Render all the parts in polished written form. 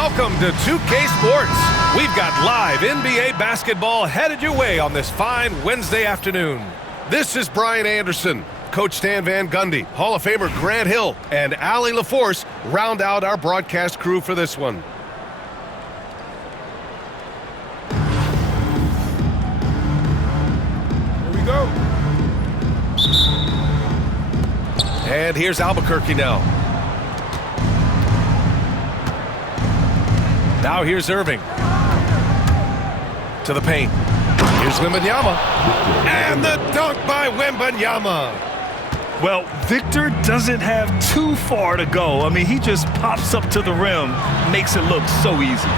welcome to 2K Sports. We've got live NBA basketball headed your way on this fine Wednesday afternoon. This is Brian Anderson. Coach Stan Van Gundy, Hall of Famer Grant Hill, and Allie LaForce round out our broadcast crew for this one. Here we go. And here's Albuquerque now. Now here's Irving. To the paint. Here's Wembanyama. And the dunk by Wembanyama. Well, Victor doesn't have too far to go. I mean, he just pops up to the rim, makes it look so easy.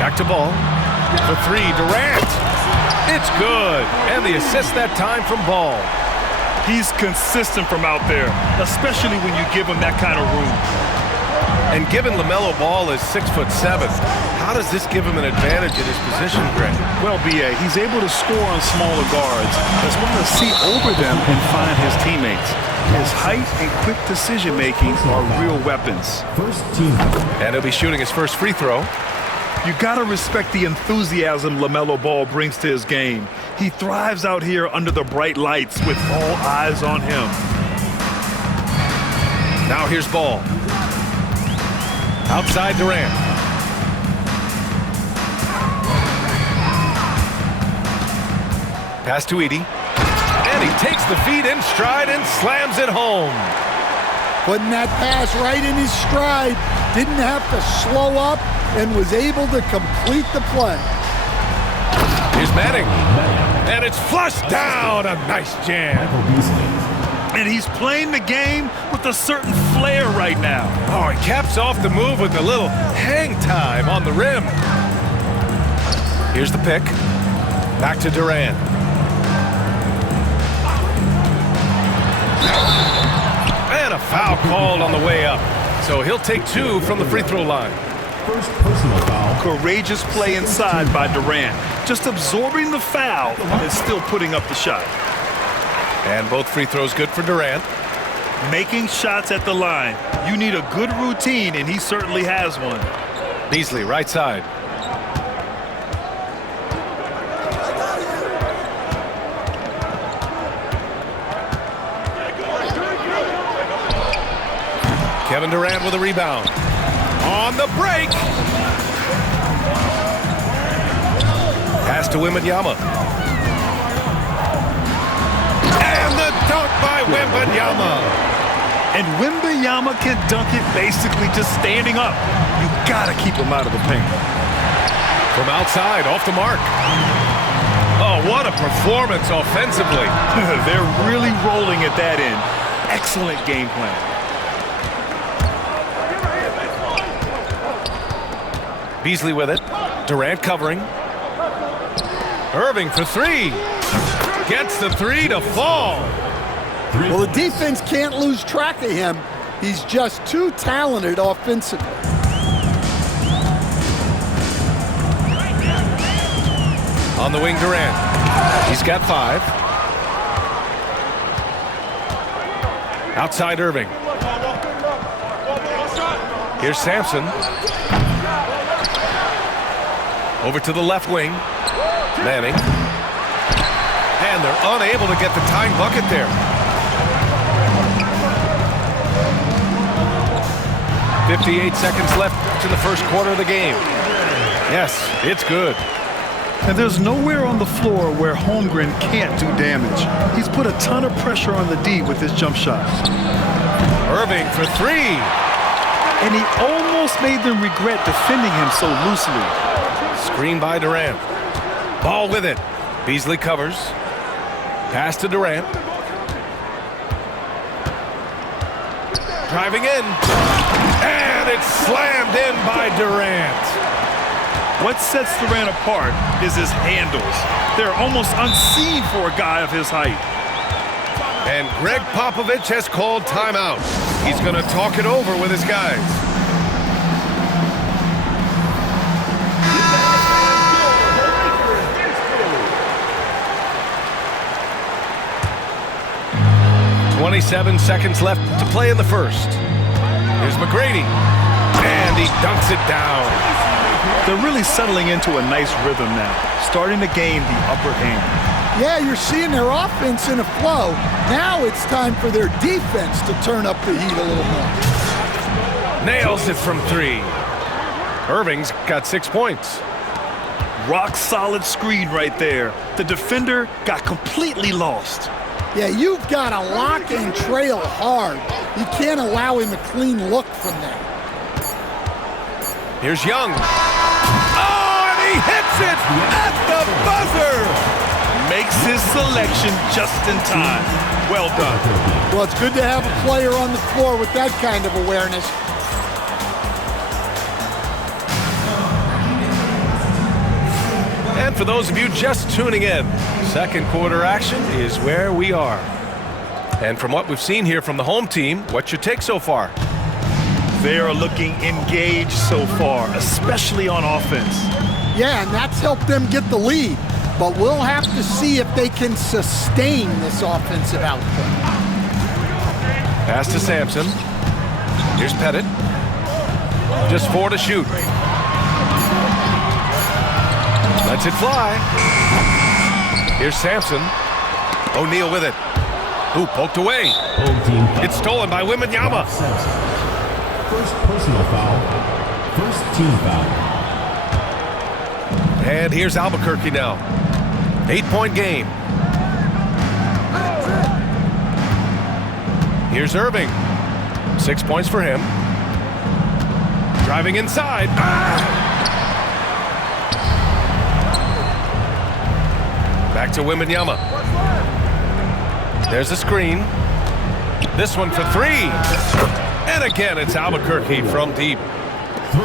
Back to Ball. For three, Durant. It's good. And the assist that time from Ball. He's consistent from out there, especially when you give him that kind of room. And given LaMelo Ball is 6'7", how does this give him an advantage in his position, Greg? Well, B.A., he's able to score on smaller guards, as well as see over them and find his teammates. His height and quick decision-making are real weapons. And he'll be shooting his first free throw. You gotta respect the enthusiasm LaMelo Ball brings to his game. He thrives out here under the bright lights with all eyes on him. Now here's Ball. Outside Durant. Pass to Edey. And he takes the feed in stride and slams it home. Putting that pass right in his stride. Didn't have to slow up and was able to complete the play. Here's Manning. And it's flushed down. A nice jam. And he's playing the game with a certain flair right now. Oh, he caps off the move with a little hang time on the rim. Here's the pick. Back to Durant. And a foul called on the way up. So he'll take two from the free throw line. First personal foul. Courageous play inside by Durant. Just absorbing the foul and still putting up the shot. And both free throws good for Durant. Making shots at the line. You need a good routine, and he certainly has one. Beasley, right side. Kevin Durant with a rebound. On the break. Pass to Wembanyama. Dunk by Wembanyama. And Wembanyama can dunk it basically just standing up. You gotta keep him out of the paint. From outside, off the mark. Oh, what a performance offensively. They're really rolling at that end. Excellent game plan. Beasley with it. Durant covering. Irving for three. Gets the three to fall. Well, the defense can't lose track of him. He's just too talented offensively. On the wing, Durant. He's got five. Outside Irving. Here's Sampson. Over to the left wing. Manning. And they're unable to get the tying bucket there. 58 seconds left to the first quarter of the game. Yes, it's good. And there's nowhere on the floor where Holmgren can't do damage. He's put a ton of pressure on the D with his jump shot. Irving for three. And he almost made them regret defending him so loosely. Screen by Durant. Ball with it. Beasley covers. Pass to Durant. Driving in. And it's slammed in by Durant. What sets Durant apart is his handles. They're almost unseen for a guy of his height. And Greg Popovich has called timeout. He's going to talk it over with his guys. .27 seconds left to play in the first. Here's McGrady. And he dunks it down. They're really settling into a nice rhythm now, starting to gain the upper hand. Yeah, you're seeing their offense in a flow. Now it's time for their defense to turn up the heat a little more. Nails it from 3. Irving's got 6 points. Rock solid screen right there. The defender got completely lost. Yeah, you've got to lock and trail hard. You can't allow him a clean look from there. Here's Young. Oh, and he hits it at the buzzer. Makes his selection just in time. Well done. Well, it's good to have a player on the floor with that kind of awareness. And for those of you just tuning in, second quarter action is where we are. And from what we've seen here from the home team, what's your take so far? They are looking engaged so far, especially on offense. Yeah, and that's helped them get the lead. But we'll have to see if they can sustain this offensive output. Pass to Sampson. Here's Pettit. Just 4 to shoot. Lets it fly. Here's Sampson. O'Neal with it. Ooh, poked away. It's stolen by Wembanyama. First personal foul. First team foul. And here's Albuquerque now. 8-point game. Here's Irving. 6 points for him. Driving inside. Back to Wembanyama. There's a screen. This one for 3. And again, it's Albuquerque from deep.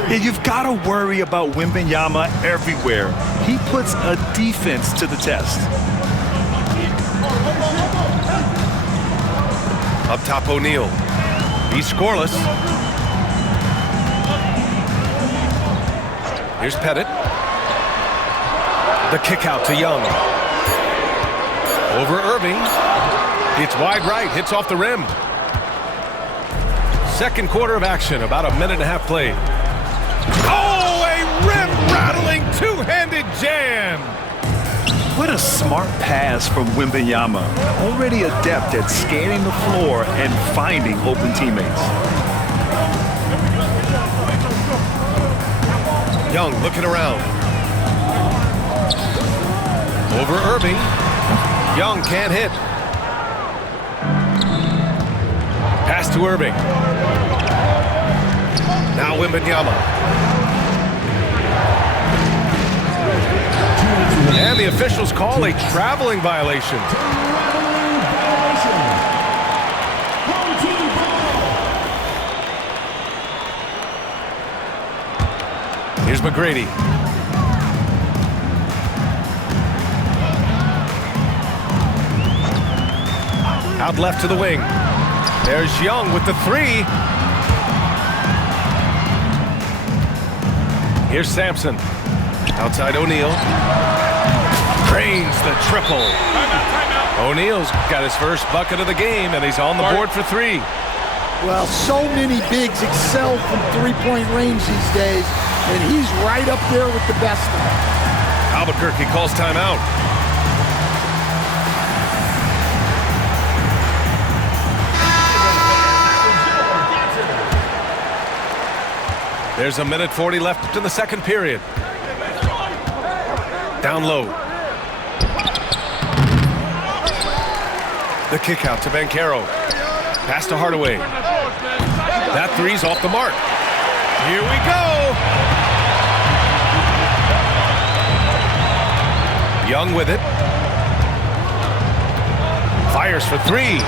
Yeah, you've got to worry about Wembanyama everywhere. He puts a defense to the test. Up top, O'Neal. He's scoreless. Here's Pettit. The kick out to Young. Over Irving. It's wide right, hits off the rim. Second quarter of action, about a minute and a half played. Oh, a rim-rattling two-handed jam! What a smart pass from Wembanyama. Already adept at scanning the floor and finding open teammates. Young looking around. Over Irving. Young can't hit. Pass to Irving. Now Wembanyama. And the officials call a traveling violation. Here's McGrady. Out left to the wing. There's Young with the 3. Here's Sampson. Outside O'Neal. Drains the triple. O'Neal's got his first bucket of the game, and he's on the board for 3. Well, so many bigs excel from three-point range these days, and he's right up there with the best of them. Albuquerque calls timeout. There's a minute 40 left in the second period. Down low. The kick out to Banchero. Pass to Hardaway. That 3's off the mark. Here we go. Young with it. Fires for 3.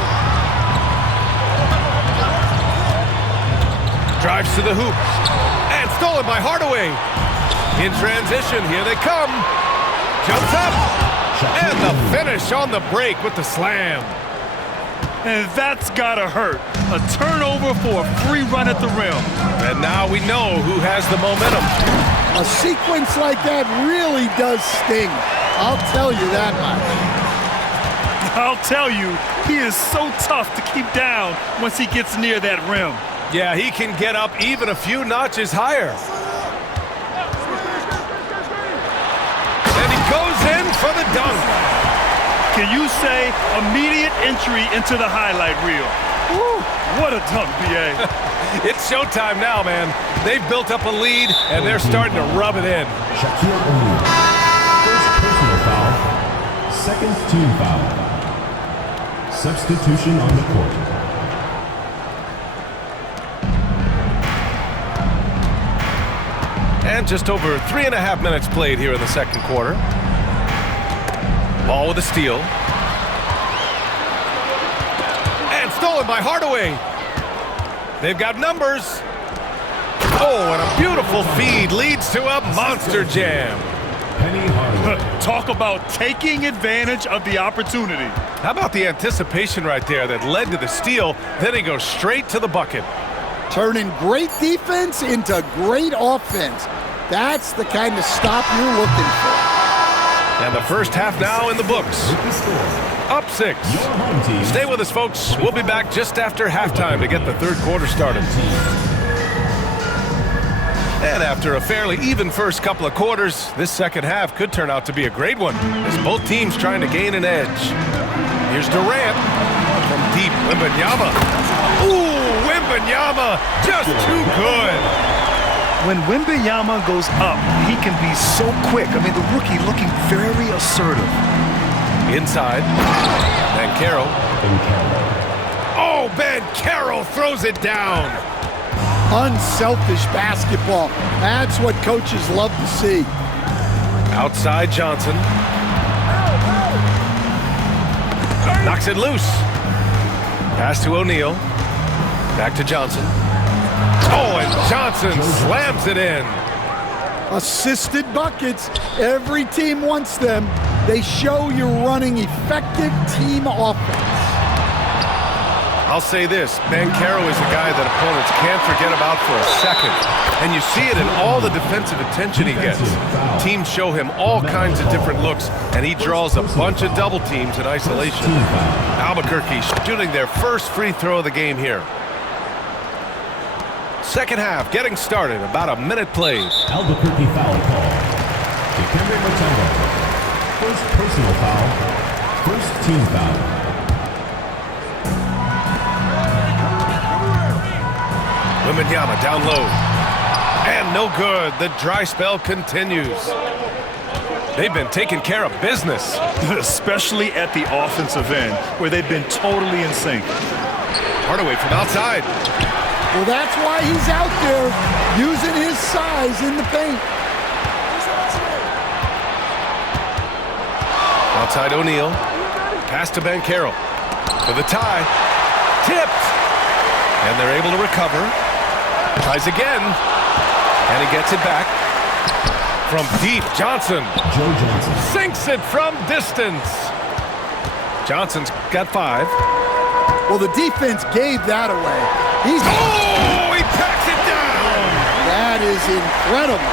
Drives to the hoop. And stolen by Hardaway. In transition, here they come. Jumps up. And the finish on the break with the slam. And that's gotta hurt. A turnover for a free run at the rim. And now we know who has the momentum. A sequence like that really does sting. I'll tell you that much. I'll tell you, he is so tough to keep down once he gets near that rim. Yeah, he can get up even a few notches higher. And he goes in for the dunk. Can you say immediate entry into the highlight reel? Woo, what a dunk, B.A. It's showtime now, man. They've built up a lead, and they're starting to rub it in. Shaquille O'Neal. First personal foul. Second team foul. Substitution on the court. And just over 3.5 minutes played here in the second quarter. Ball with a steal. And stolen by Hardaway. They've got numbers. Oh, and a beautiful feed leads to a monster jam. Penny Hardaway. Talk about taking advantage of the opportunity. How about the anticipation right there that led to the steal? Then he goes straight to the bucket. Turning great defense into great offense. That's the kind of stop you're looking for. And the first half now in the books. With the score. Up 6. Your home team. Stay with us, folks. We'll be back just after halftime to get the third quarter started. And after a fairly even first couple of quarters, this second half could turn out to be a great one as both teams trying to gain an edge. Here's Durant from deep. Wembanyama. Ooh, Wembanyama just too good. When Wembanyama goes up, he can be so quick. I mean, the rookie looking very assertive. Inside. Banchero. Oh, Banchero throws it down. Unselfish basketball. That's what coaches love to see. Outside Johnson. Knocks it loose. Pass to O'Neal. Back to Johnson. Oh, and Johnson slams it in. Assisted buckets. Every team wants them. They show you're running effective team offense. I'll say this, Banchero is a guy that opponents can't forget about for a second. And you see it in all the defensive attention he gets. Teams show him all kinds of different looks, and he draws a bunch of double teams in isolation. Albuquerque shooting their first free throw of the game here. Second half getting started, about a minute played. Albuquerque foul call. Dikembe Mutombo. First personal foul. First team foul. Wembanyama down low. And no good. The dry spell continues. They've been taking care of business. Especially at the offensive end, where they've been totally in sync. Hardaway from outside. Well, that's why he's out there using his size in the paint. Outside O'Neal. Pass to Banchero. For the tie. Tipped. And they're able to recover. Tries again. And he gets it back. From deep, Johnson. Joe Johnson. Sinks it from distance. Johnson's got 5. Well, the defense gave that away. He's Oh, he packs it down. That is incredible.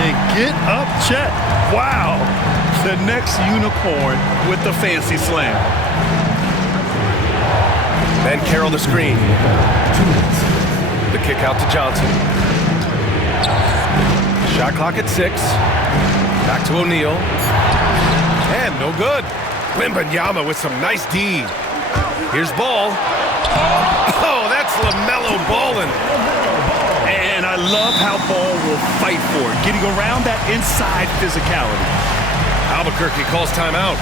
And get up, Chet. Wow. The next unicorn with the fancy slam. Banchero the screen. The kick out to Johnson. Shot clock at 6. Back to O'Neal. And no good. Wembanyama with some nice D. Here's Ball. Oh, that's LaMelo ballin'. And I love how Ball will fight for it, getting around that inside physicality. Albuquerque calls timeout.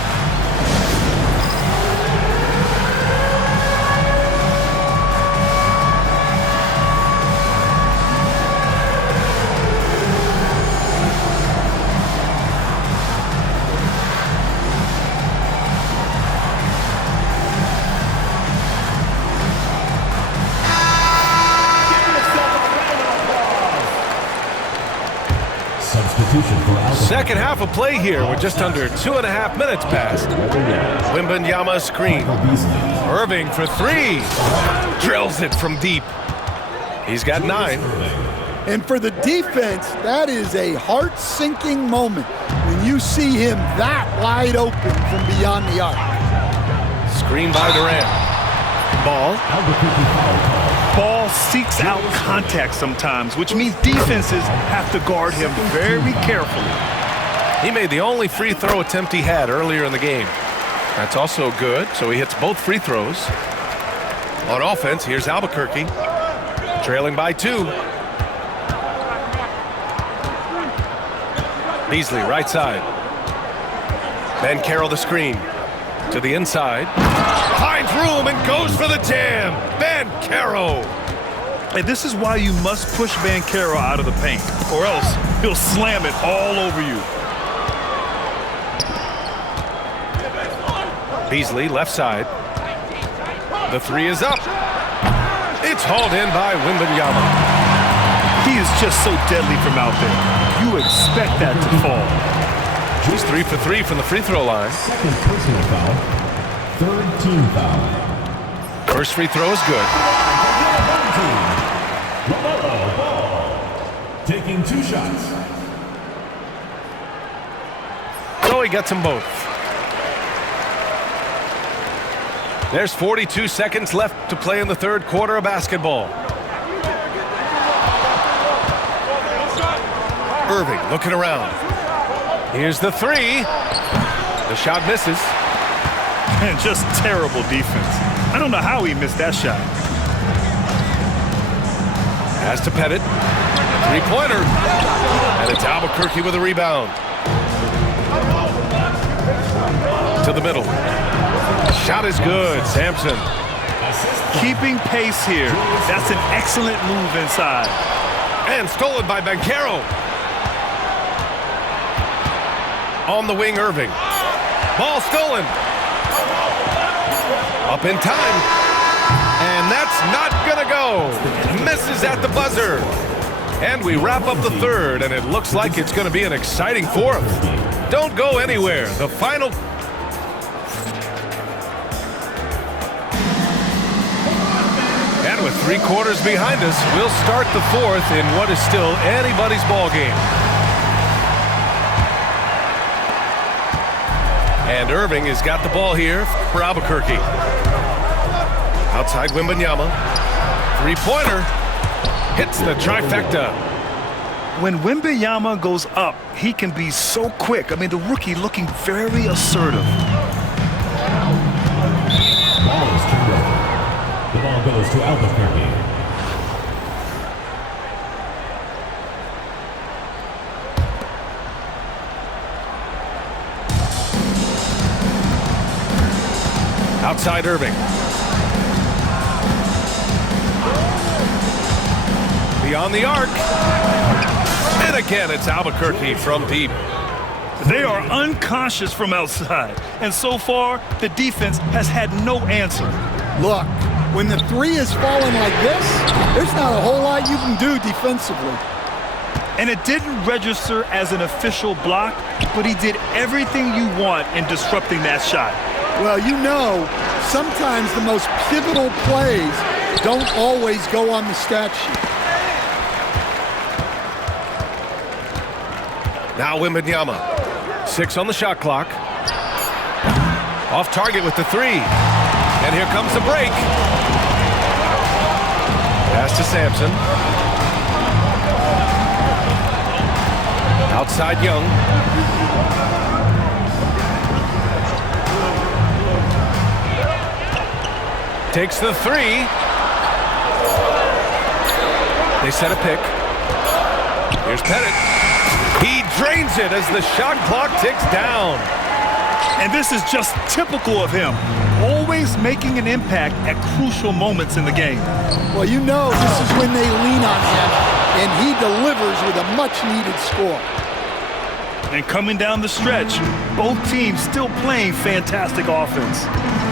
Second half of play here with just under 2.5 minutes passed. Wembanyama screen. Irving for 3. Drills it from deep. He's got 9. And for the defense, that is a heart-sinking moment when you see him that wide open from beyond the arc. Screen by Durant. Ball. Albuquerque foul call. ball seeks out contact sometimes, which means defenses have to guard him very carefully. He made the only free throw attempt he had earlier in the game. That's also good, so he hits both free throws. On offense, here's Albuquerque, trailing by 2. Beasley, right side. Banchero the screen. To the inside. Finds room and goes for the jam. Banchero. And this is why you must push Banchero out of the paint, or else he'll slam it all over you. Beasley, left side. The 3 is up. It's hauled in by Wembanyama. He is just so deadly from out there. You expect that to fall. He's 3 for 3 from the free throw line. Second personal foul. Third team foul. First free throw is good. LaMelo Ball. Taking 2 shots. So he gets them both. There's 42 seconds left to play in the third quarter of basketball. Irving looking around. Here's the 3. The shot misses. And just terrible defense. I don't know how he missed that shot. Has to Pettit. 3-pointer. And it's Albuquerque with a rebound. To the middle. Shot is good. Sampson. Keeping pace here. That's an excellent move inside. And stolen by Banchero. On the wing, Irving. Ball stolen. Up in time. And that's not gonna go. Misses at the buzzer. And we wrap up the third, and it looks like it's gonna be an exciting fourth. Don't go anywhere. The final... And with 3 quarters behind us, we'll start the fourth in what is still anybody's ball game. And Irving has got the ball here for Albuquerque. Outside Wembanyama. 3-pointer. Hits the trifecta. When Wembanyama goes up, he can be so quick. I mean, the rookie looking very assertive. Ball is turned over. The ball goes to Albuquerque. Outside Irving. Beyond the arc. And again, it's Albuquerque from deep. They are unconscious from outside. And so far, the defense has had no answer. Look, when the 3 is falling like this, there's not a whole lot you can do defensively. And it didn't register as an official block, but he did everything you want in disrupting that shot. Well, you know, sometimes the most pivotal plays don't always go on the stat sheet. Now Wembanyama. 6 on the shot clock. Off target with the 3. And here comes the break. Pass to Sampson. Outside Young. Takes the 3. They set a pick. Here's Pettit. He drains it as the shot clock ticks down. And this is just typical of him. Always making an impact at crucial moments in the game. Well, you know this is when they lean on him, and he delivers with a much-needed score. And coming down the stretch, both teams still playing fantastic offense.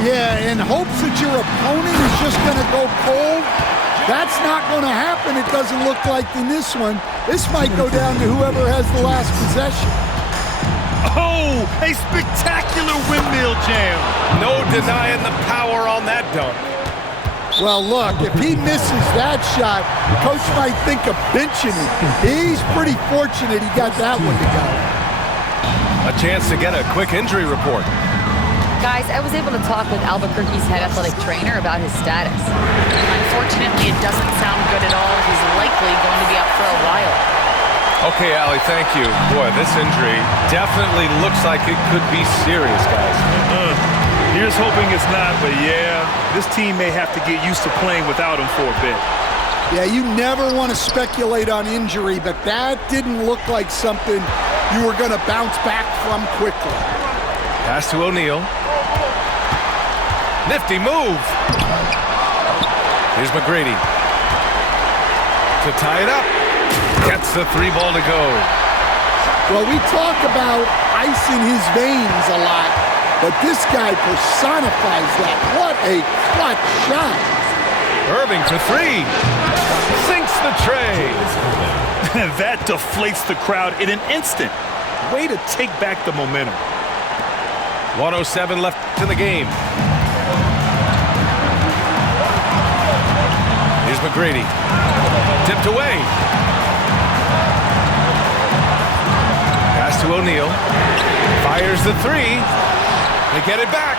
Yeah, in hopes that your opponent is just going to go cold, that's not going to happen, it doesn't look like in this one. This might go down to whoever has the last possession. Oh, a spectacular windmill jam. No denying the power on that dunk. Well, look, if he misses that shot, coach might think of benching him. He's pretty fortunate he got that one to go. A chance to get a quick injury report. Guys, I was able to talk with Albuquerque's head athletic trainer about his status. Unfortunately, it doesn't sound good at all. He's likely going to be out for a while. Okay, Allie, thank you. Boy, this injury definitely looks like it could be serious, guys. Here's hoping it's not, but yeah, this team may have to get used to playing without him for a bit. Yeah, you never want to speculate on injury, but that didn't look like something you were going to bounce back from quickly. Pass to O'Neal. Nifty move. Here's McGrady. To tie it up. Gets the 3 ball to go. Well, we talk about ice in his veins a lot, but this guy personifies that. What a clutch shot. Irving for 3. Sinks the tray. That deflates the crowd in an instant. Way to take back the momentum. 1:07 left in the game. Here's McGrady. Tipped away. Pass to O'Neal. Fires the 3. They get it back.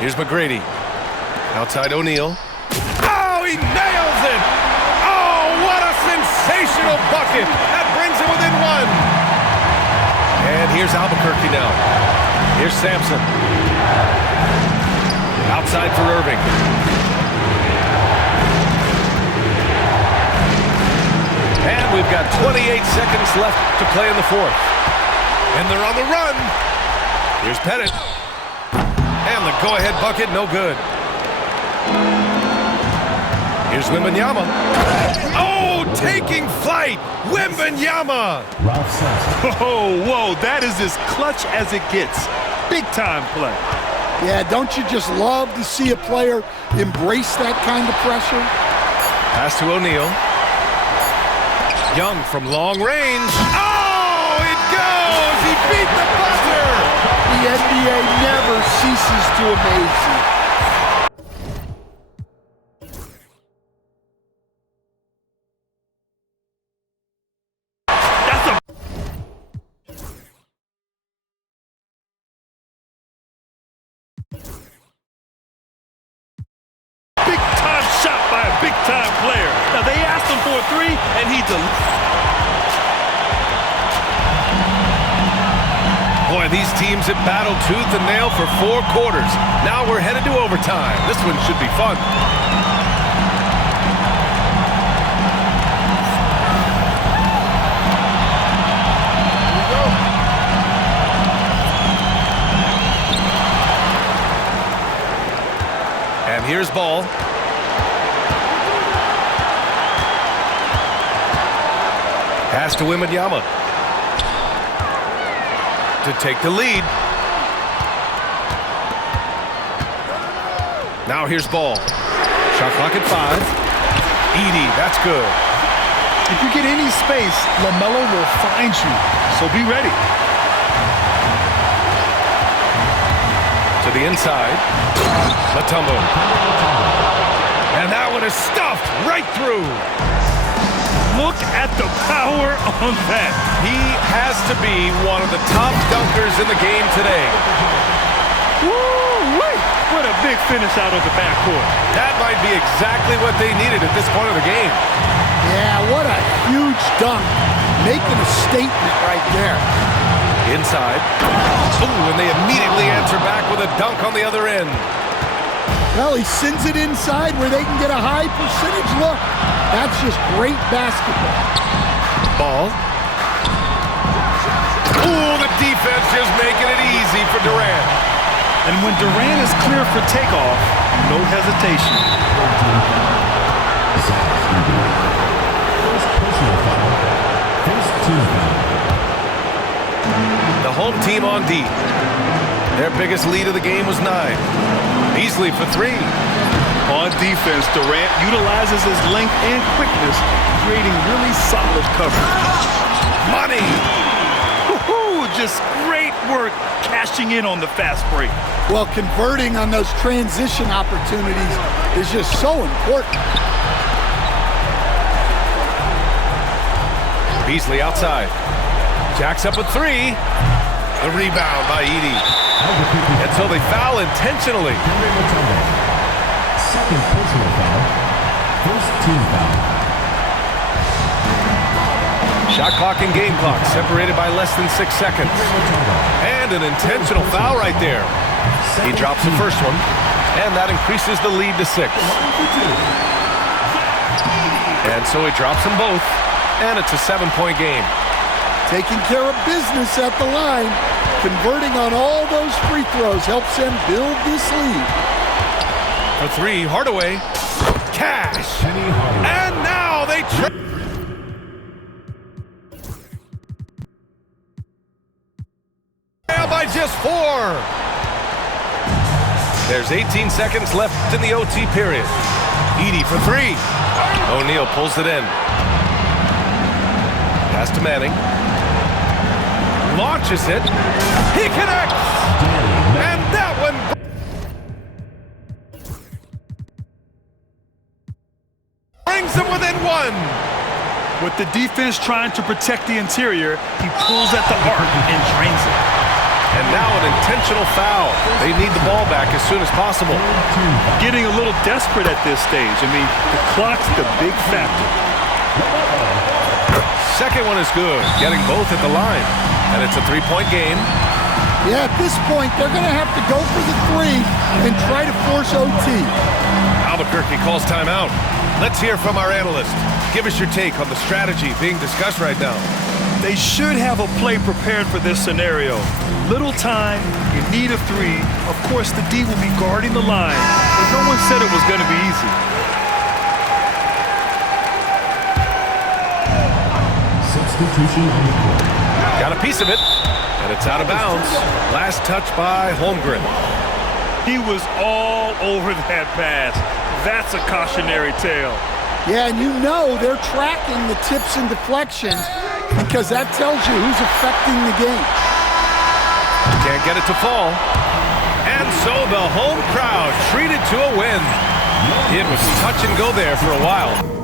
Here's McGrady. Outside O'Neal. Oh, he nails it! Oh, what a sensational bucket! That brings him within 1. And here's Albuquerque now. Here's Sampson. Outside for Irving. And we've got 28 seconds left to play in the 4th. And they're on the run. Here's Pettit. And the go-ahead bucket, no good. Here's Wembanyama. Oh, taking flight. Wembanyama. Ralph Sampson. Oh, whoa, that is as clutch as it gets. Big-time play. Yeah, don't you just love to see a player embrace that kind of pressure? Pass to O'Neal. Young from long range. Oh, it goes! He beat the buzzer! The NBA never ceases to amaze you. Big-time shot by a big-time player. Now, they asked him for a 3, and he delivered. Boy, these teams have battled tooth and nail for 4 quarters. Now we're headed to overtime. This one should be fun. And here's Ball. Pass to Wembanyama. To take the lead. Now here's Ball. Shot clock at 5. Edey, that's good. If you get any space, LaMelo will find you, so be ready. To the inside. Matumbo. And that one is stuffed right through. Look at the power on that. He has to be one of the top dunkers in the game today. Woo-wee! What a big finish out of the backcourt. That might be exactly what they needed at this point of the game. Yeah, what a huge dunk. Making a statement right there. Inside. Ooh, and they immediately answer back with a dunk on the other end. Well, he sends it inside where they can get a high percentage look. That's just great basketball. Ball. Ooh, the defense just making it easy for Durant. And when Durant is clear for takeoff, no hesitation. First personal foul. First team foul. The home team on D. Their biggest lead of the game was 9. Beasley for 3. On defense, Durant utilizes his length and quickness, creating really solid coverage. Money! Woohoo! Just great work cashing in on the fast break. Well, converting on those transition opportunities is just so important. Beasley outside. Jacks up with 3. The rebound by Edey. And so they foul intentionally. Second personal foul. First team foul. Shot clock and game clock separated by less than 6 seconds. And an intentional foul right there. He drops the first one, and that increases the lead to 6. And so he drops them both, and it's a 7-point game. Taking care of business at the line, converting on all those free throws helps them build this lead. For 3, Hardaway. Cash. And now they trail by just 4. There's 18 seconds left in the OT period. Edey for 3. O'Neal pulls it in. Pass to Manning. Launches it. He connects. And that one brings them within 1. With the defense trying to protect the interior, he pulls at the arc and drains it. And now an intentional foul. They need the ball back as soon as possible. Getting a little desperate at this stage. I mean, the clock's the big factor. Second one is good, getting both at the line. And it's a 3-point game. Yeah, at this point, they're going to have to go for the 3 and try to force OT. Albuquerque calls timeout. Let's hear from our analyst. Give us your take on the strategy being discussed right now. They should have a play prepared for this scenario. Little time, you need a 3. Of course, the D will be guarding the line, but no one said it was going to be easy. Substitution on the court. Got a piece of it, and it's out of bounds. Last touch by Holmgren. He was all over that pass. That's a cautionary tale. Yeah, and you know they're tracking the tips and deflections because that tells you who's affecting the game. Can't get it to fall. And so the home crowd treated to a win. It was touch and go there for a while.